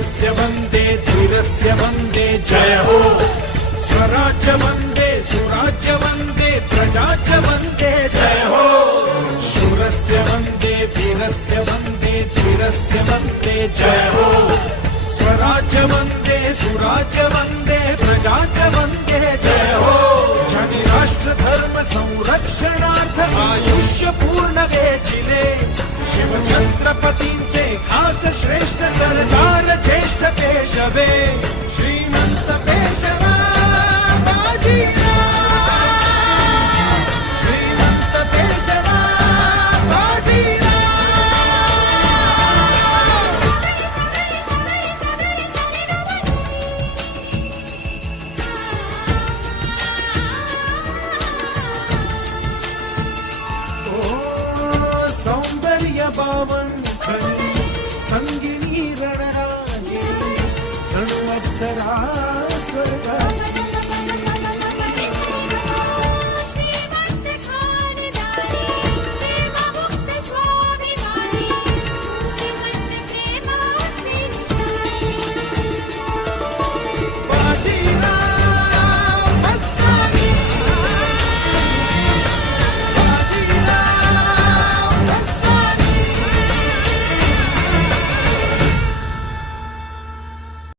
वीरस्य वन्दे धीरस्य वन्दे जय हो स्वराज्य वन्दे सुराज्य वन्दे प्रजाच्य वन्दे जय हो शूरस्य वन्दे वीरस्य वन्दे धीरस्य वन्दे जय हो स्वराज्य वन्दे सुराज्य वन्दे प्रजाच्य वन्दे जय हो शनि राष्ट्र धर्म संरक्षणार्थ आयुष्य पूर्ण वेचिले शिवछत्रपतींचे खास श्रेष्ठ सरदार ज्येष्ठ पेशवे श्रीमंत पेशवा बाजीराव श्रीमंत पेशवा बाजीराव सौंदर्य बावन खनी संगिनी रणरागिणी संवत्सरा